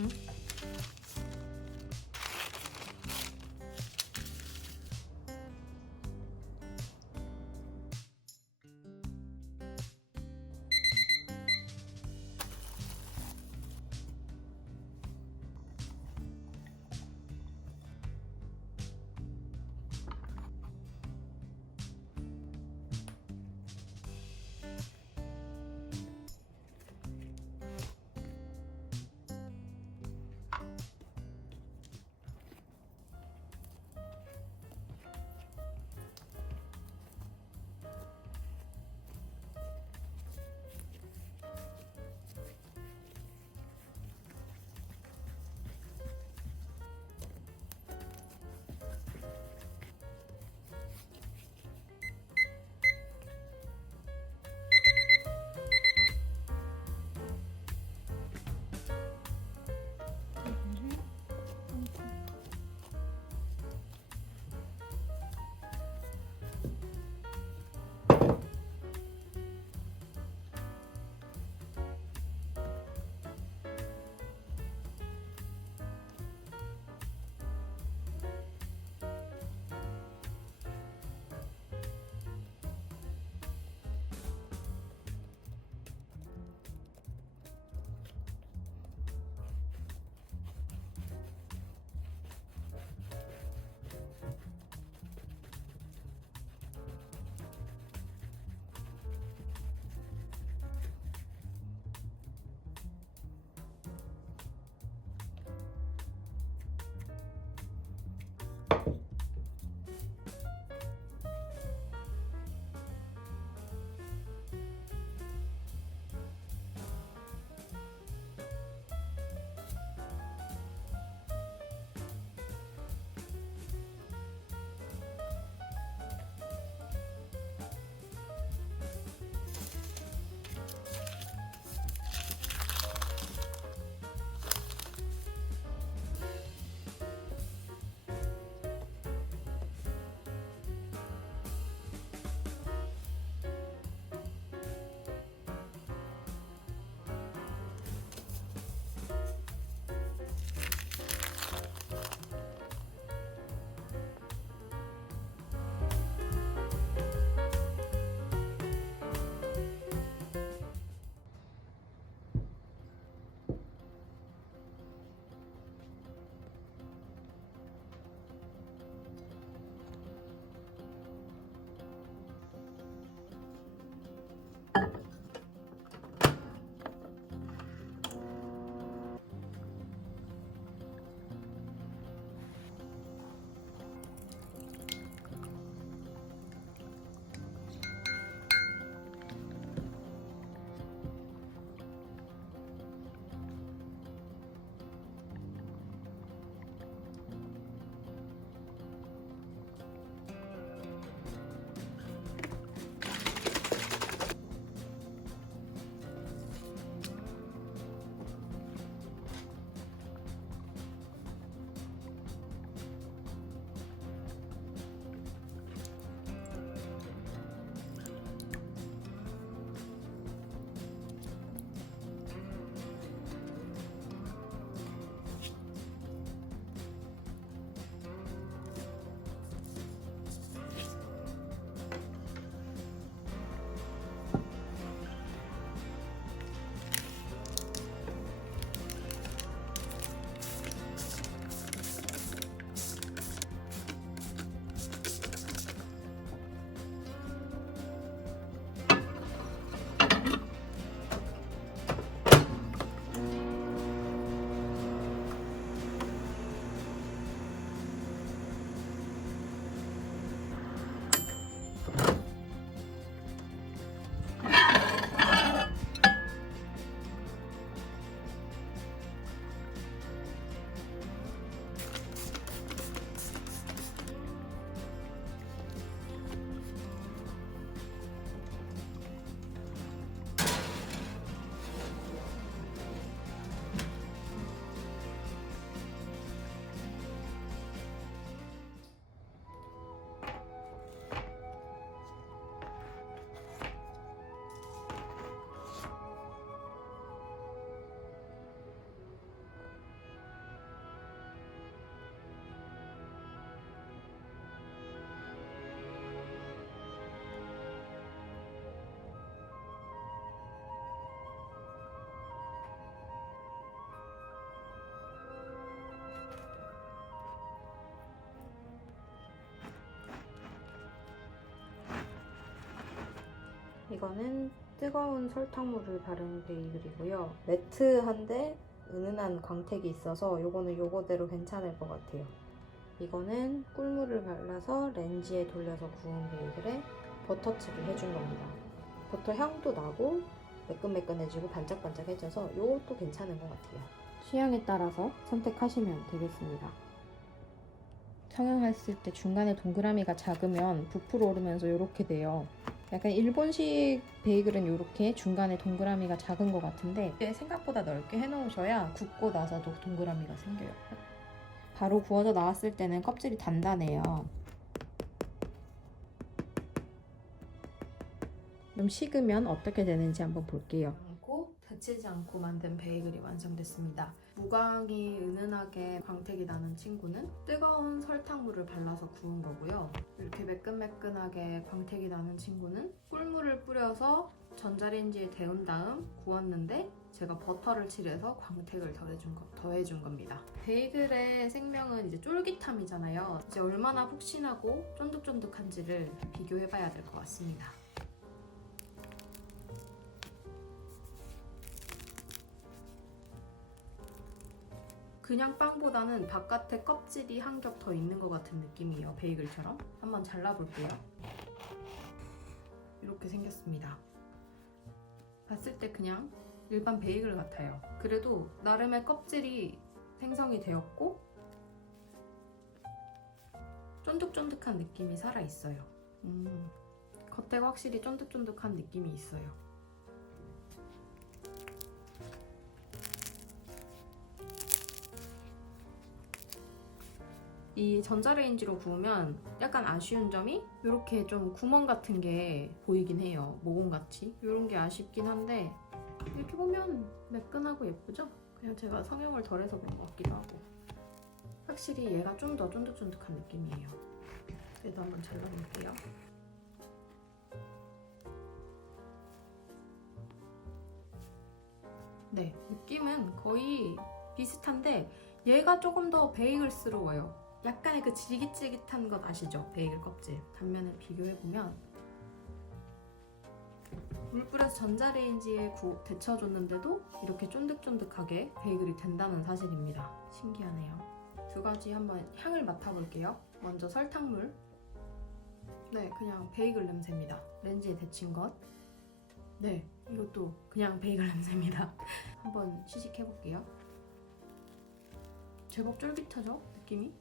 응? 이거는 뜨거운 설탕물을 바른 베이글이고요. 매트한데 은은한 광택이 있어서 요거는 요거대로 괜찮을 것 같아요. 이거는 꿀물을 발라서 렌지에 돌려서 구운 베이글에 버터칠을 해준 겁니다. 버터 향도 나고 매끈매끈해지고 반짝반짝해져서 요것도 괜찮은 것 같아요. 취향에 따라서 선택하시면 되겠습니다. 성형했을 때 중간에 동그라미가 작으면 부풀어 오르면서 이렇게 돼요. 약간 일본식 베이글은 이렇게 중간에 동그라미가 작은 것 같은데 생각보다 넓게 해놓으셔야 굽고 나서도 동그라미가 생겨요. 바로 구워져 나왔을 때는 껍질이 단단해요. 좀 식으면 어떻게 되는지 한번 볼게요. 다치지 않고 만든 베이글이 완성됐습니다. 무광이 은은하게 광택이 나는 친구는 뜨거운 설탕물을 발라서 구운 거고요. 이렇게 매끈매끈하게 광택이 나는 친구는 꿀물을 뿌려서 전자레인지에 데운 다음 구웠는데 제가 버터를 칠해서 광택을 더해준 겁니다. 베이글의 생명은 이제 쫄깃함이잖아요. 이제 얼마나 푹신하고 쫀득쫀득한지를 비교해봐야 될 것 같습니다. 그냥 빵보다는 바깥에 껍질이 한 겹 더 있는 것 같은 느낌이에요. 베이글처럼. 한번 잘라볼게요. 이렇게 생겼습니다. 봤을 때 그냥 일반 베이글 같아요. 그래도 나름의 껍질이 생성이 되었고 쫀득쫀득한 느낌이 살아있어요. 겉에가 확실히 쫀득쫀득한 느낌이 있어요. 이 전자레인지로 구우면 약간 아쉬운 점이 이렇게 좀 구멍 같은 게 보이긴 해요. 모공같이. 이런 게 아쉽긴 한데 이렇게 보면 매끈하고 예쁘죠? 그냥 제가 성형을 덜해서 그런 것 같기도 하고 확실히 얘가 좀 더 쫀득쫀득한 느낌이에요. 그래도 한번 잘라볼게요. 네, 느낌은 거의 비슷한데 얘가 조금 더 베이글스러워요. 약간의 그 질깃질깃한 것 아시죠? 베이글 껍질. 단면을 비교해보면 물 뿌려서 전자레인지에 데쳐줬는데도 이렇게 쫀득쫀득하게 베이글이 된다는 사실입니다. 신기하네요. 두 가지 한번 향을 맡아볼게요. 먼저 설탕물. 네, 그냥 베이글 냄새입니다. 렌지에 데친 것. 네, 이것도 그냥 베이글 냄새입니다. 한번 시식해볼게요. 제법 쫄깃하죠? 느낌이?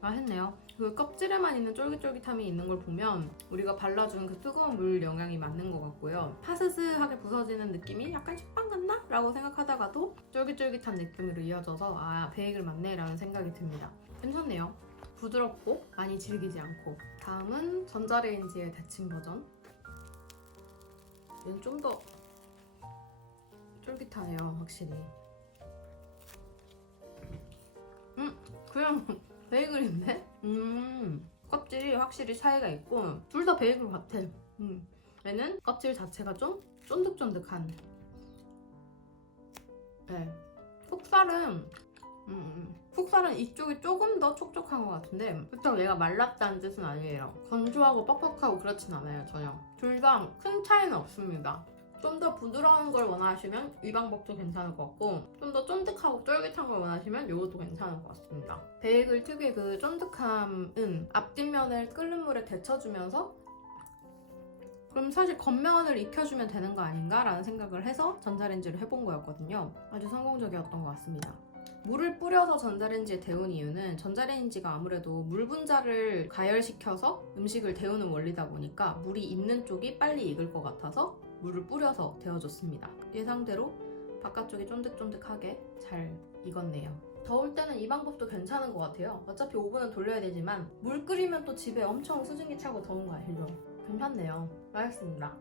맛있네요. 그 껍질에만 있는 쫄깃쫄깃함이 있는 걸 보면 우리가 발라준 그 뜨거운 물 영향이 맞는 것 같고요. 파스스하게 부서지는 느낌이 약간 식빵 같나? 라고 생각하다가도 쫄깃쫄깃한 느낌으로 이어져서 아, 베이글 맞네 라는 생각이 듭니다. 괜찮네요. 부드럽고 많이 질기지 않고. 다음은 전자레인지에 데친 버전. 얘는 좀 더 쫄깃하네요, 확실히. 그냥 베이글인데? 껍질이 확실히 차이가 있고 둘 다 베이글 같아. 얘는 껍질 자체가 좀 쫀득쫀득한. 네. 푹살은 이쪽이 조금 더 촉촉한 것 같은데 그렇다고 얘가 말랐다는 뜻은 아니에요. 건조하고 뻑뻑하고 그렇진 않아요, 전혀. 둘 다 큰 차이는 없습니다. 좀 더 부드러운 걸 원하시면 이 방법도 괜찮을 것 같고 좀 더 쫀득하고 쫄깃한 걸 원하시면 이것도 괜찮을 것 같습니다. 베이글 특유의 그 쫀득함은 앞뒷면을 끓는 물에 데쳐주면서 그럼 사실 겉면을 익혀주면 되는 거 아닌가? 라는 생각을 해서 전자레인지를 해본 거였거든요. 아주 성공적이었던 것 같습니다. 물을 뿌려서 전자레인지에 데운 이유는 전자레인지가 아무래도 물 분자를 가열시켜서 음식을 데우는 원리다 보니까 물이 있는 쪽이 빨리 익을 것 같아서 물을 뿌려서 데워줬습니다. 예상대로 바깥쪽이 쫀득쫀득하게 잘 익었네요. 더울 때는 이 방법도 괜찮은 것 같아요. 어차피 오븐은 돌려야 되지만 물 끓이면 또 집에 엄청 수증기 차고 더운 거 아시죠? 괜찮네요. 맛있습니다.